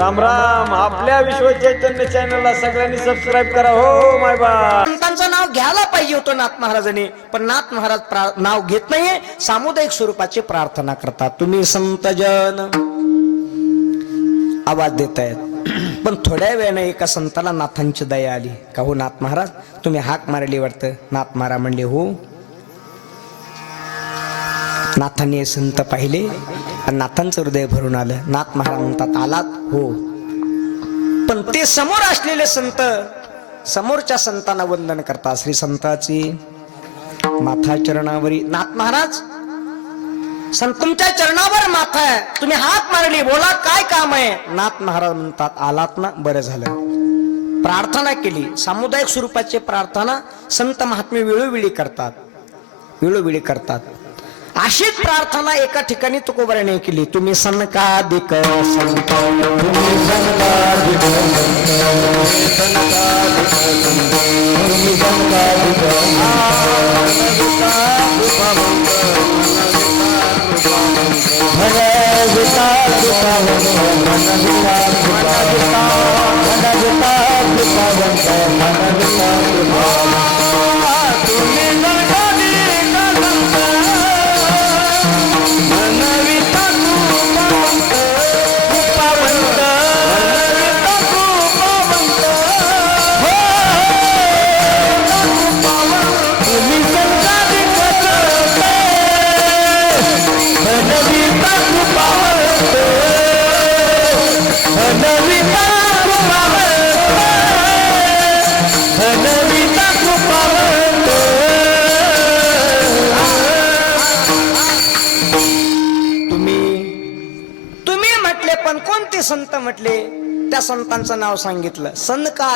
राम राम. आपल्या विश्व चैतन्य चॅनलला सगळ्यांनी सबस्क्राईब करा. हो माय बा संतांचं नाव घ्यायला पाहिजे होतं नाथ महाराजांनी पण नाथ महाराज नाव घेत नाहीये. सामुदायिक स्वरूपाची प्रार्थना करतात. तुम्ही संतजन. आवाज देत आहेत पण थोड्या वेळाने एका संताला नाथांची दया आली. का हो नाथ महाराज? तुम्ही हाक मारली वाटतं. नाथ महाराज म्हणले हो. नाथांनी संत पाहिले. आणि नाथांचं हृदय भरून आलं. नाथ महाराज म्हणतात आलात? हो. पण ते समोर असलेले संत समोरच्या संतांना वंदन करतात. श्री संताची माथा चरणावरी. नाथ महाराज संत तुमच्या चरणावर माथा आहे. तुम्ही हात मारली बोला काय काम आहे? नाथ महाराज म्हणतात आलात ना? बरं झालं. प्रार्थना केली. सामुदायिक स्वरूपाची प्रार्थना संत महात्मे वेळोवेळी करतात. वेळोवेळी करतात. अशीच प्रार्थना एका ठिकाणी तुकोबऱ्याने केली तुम्ही सनकादिक संत तुम्ही म्हटले पण कोणते संत म्हटले? त्या संतांचं नाव सांगितलं. सनका